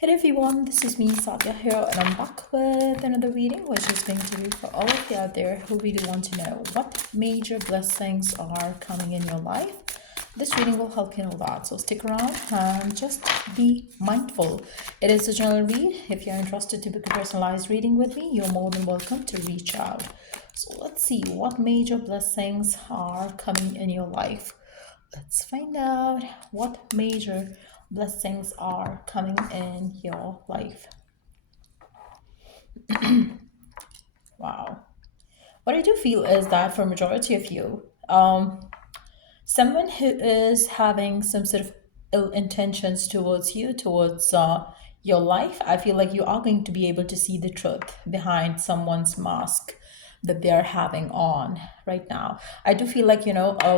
Hey everyone, this is me Sadia here, and I'm back with another reading, which is going to be for all of you out there who really want to know what major blessings are coming in your life. This reading will help you know that, so stick around and just be mindful. It is a general read. If you're interested to book a personalized reading with me, you're more than welcome to reach out. So let's see what major blessings are coming in your life. Let's find out what major blessings are coming in your life. Wow. What I do feel is that for majority of you, someone who is having some sort of ill intentions towards you, towards your life, I feel like you are going to be able to see the truth behind someone's mask that they're having on right now. I do feel like,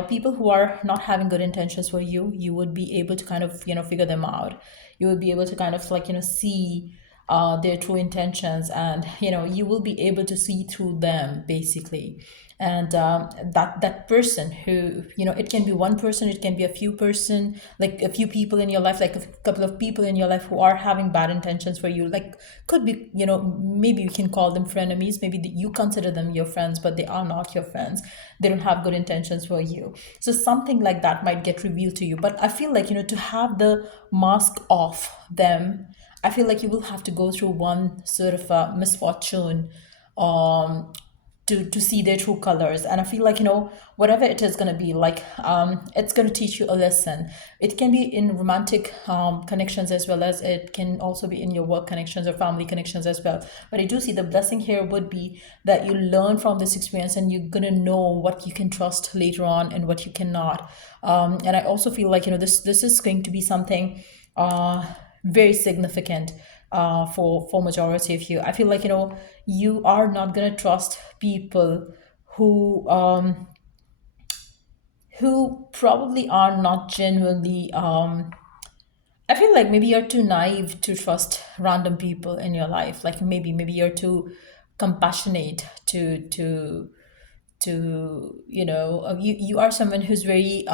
people who are not having good intentions for you, you would be able to kind of, figure them out. You would be able to kind of like, see their true intentions, and you will be able to see through them basically. And that person who, it can be one person, it can be a few person, like a few people in your life, like a couple of people in your life who are having bad intentions for you, like could be, maybe you can call them frenemies, maybe you consider them your friends, but they are not your friends. They don't have good intentions for you. So something like that might get revealed to you, but I feel like, to have the mask off them, I feel like you will have to go through one sort of misfortune, um, to see their true colors. And I feel like, whatever it is going to be like, it's going to teach you a lesson. It can be in romantic connections, as well as it can also be in your work connections or family connections as well. But I do see the blessing here would be that you learn from this experience, and you're going to know what you can trust later on and what you cannot. And I also feel like, this is going to be something very significant for majority of you. I feel like, you are not gonna trust people who probably are not genuinely. I feel like maybe you're too naive to trust random people in your life. Like maybe you're too compassionate to you are someone who's very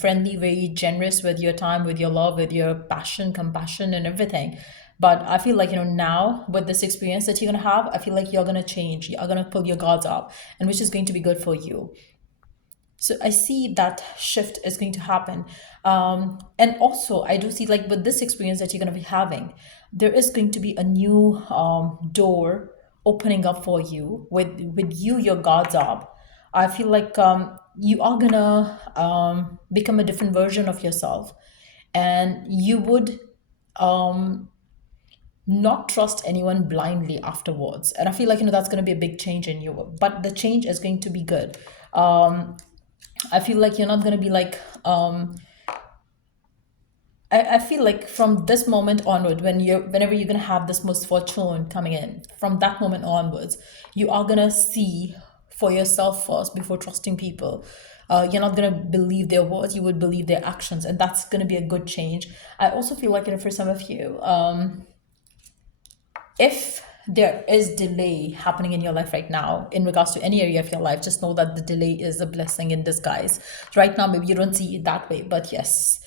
friendly, very generous with your time, with your love, with your passion, compassion, and everything. But I feel like, now with this experience that you're gonna have, I feel like you're gonna change, you're gonna pull your guards up, and which is going to be good for you. So I see that shift is going to happen. And also I do see, like, with this experience that you're going to be having, there is going to be a new door opening up for you with you, your guards up. I feel like you are gonna become a different version of yourself, and you would not trust anyone blindly afterwards. And I feel like, that's going to be a big change in you, but the change is going to be good. I feel like you're not going to be like, I feel like from this moment onward, whenever you're going to have this misfortune coming in, from that moment onwards, you are going to see for yourself first before trusting people. You're not going to believe their words, you would believe their actions, and that's going to be a good change. I also feel like, for some of you, if there is delay happening in your life right now in regards to any area of your life, just know that the delay is a blessing in disguise. Right now maybe you don't see it that way, but yes,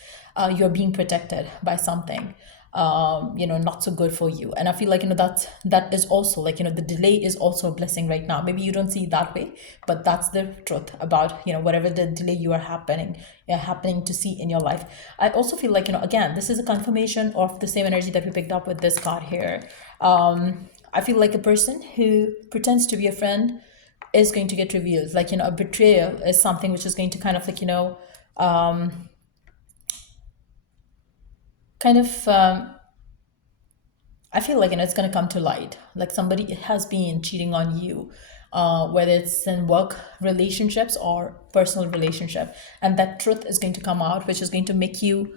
you're being protected by something not so good for you. And I feel like, that is also like, the delay is also a blessing right now. Maybe you don't see it that way, but that's the truth about, whatever the delay you are happening to see in your life. I also feel like, again, this is a confirmation of the same energy that we picked up with this card here. I feel like a person who pretends to be a friend is going to get revealed. Like, a betrayal is something which is going to kind of like, kind of I feel like, it's going to come to light. Like somebody has been cheating on you, whether it's in work relationships or personal relationship, and that truth is going to come out, which is going to make you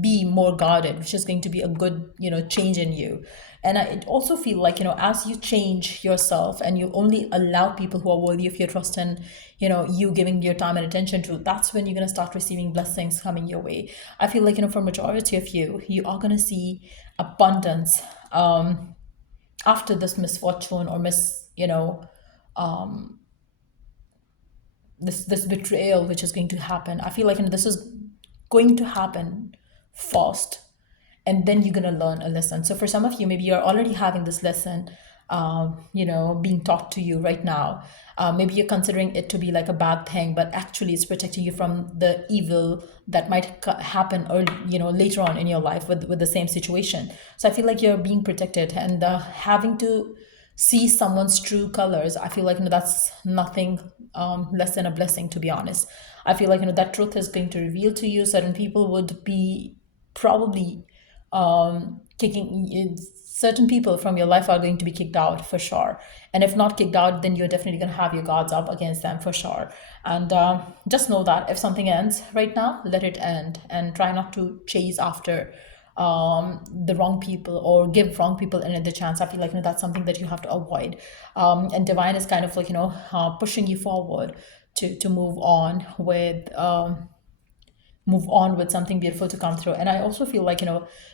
be more guarded, which is going to be a good, change in you. And I also feel like, as you change yourself and you only allow people who are worthy of your trust and, you giving your time and attention to, that's when you're going to start receiving blessings coming your way. I feel like, for majority of you, you are going to see abundance after this misfortune or this betrayal which is going to happen. I feel like, this is going to happen fast, and then you're going to learn a lesson. So for some of you, maybe you're already having this lesson, being taught to you right now. Maybe you're considering it to be like a bad thing, but actually it's protecting you from the evil that might happen, or later on in your life with the same situation. So I feel like you're being protected, and having to see someone's true colors, I feel like that's nothing less than a blessing, to be honest. I feel like that truth is going to reveal to you. Certain people would be probably kicking certain people from your life are going to be kicked out for sure. And if not kicked out, then you're definitely going to have your guards up against them for sure. And just know that if something ends right now, let it end, and try not to chase after the wrong people or give wrong people another chance. I feel like that's something that you have to avoid. And divine is kind of like pushing you forward to move on with something beautiful to come through. And I also feel like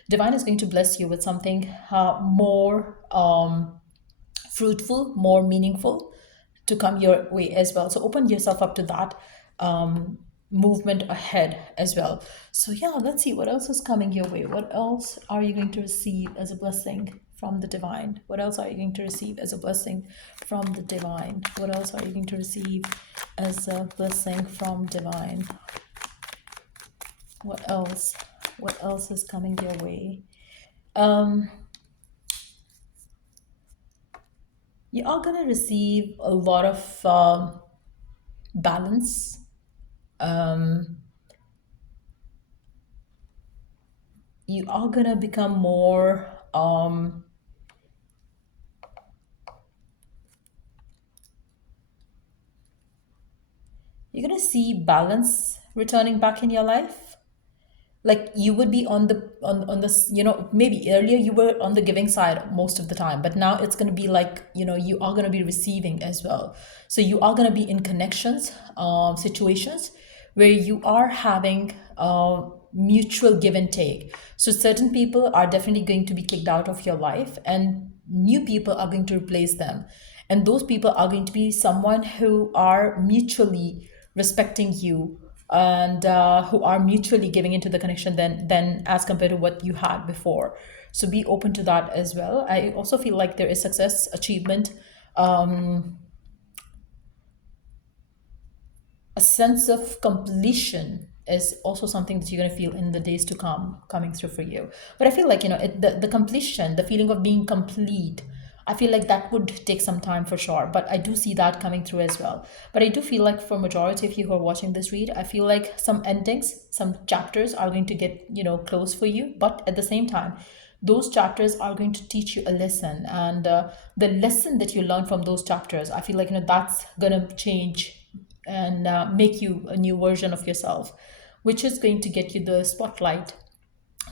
divine is going to bless you with something more fruitful, more meaningful to come your way as well. So open yourself up to that movement ahead as well. So yeah, let's see what else is coming your way. What else are you going to receive as a blessing from the divine? What else are you going to receive as a blessing from the divine? What else are you going to receive as a blessing from divine? What else? What else is coming your way? You are going to receive a lot of balance. You are going to become more you're going to see balance returning back in your life. Like you would be on this, maybe earlier you were on the giving side most of the time, but now it's going to be like, you are going to be receiving as well. So you are going to be in connections, situations where you are having mutual give and take. So certain people are definitely going to be kicked out of your life, and new people are going to replace them. And those people are going to be someone who are mutually respecting you, and who are mutually giving into the connection than as compared to what you had before. So be open to that as well. I also feel like there is success, achievement, a sense of completion is also something that you're going to feel in the days to come coming through for you. But I feel like the completion, the feeling of being complete, I feel like that would take some time for sure, but I do see that coming through as well. But I do feel like for majority of you who are watching this read, I feel like some endings, some chapters are going to get close for you, but at the same time those chapters are going to teach you a lesson. And the lesson that you learn from those chapters, I feel like that's going to change and make you a new version of yourself, which is going to get you the spotlight,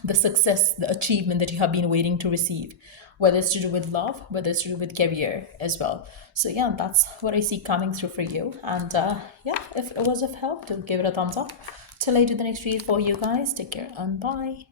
the success, the achievement that you have been waiting to receive, whether it's to do with love, whether it's to do with career as well. So yeah, that's what I see coming through for you. And yeah, if it was of help, do give it a thumbs up. Till I do the next read for you guys, take care and bye.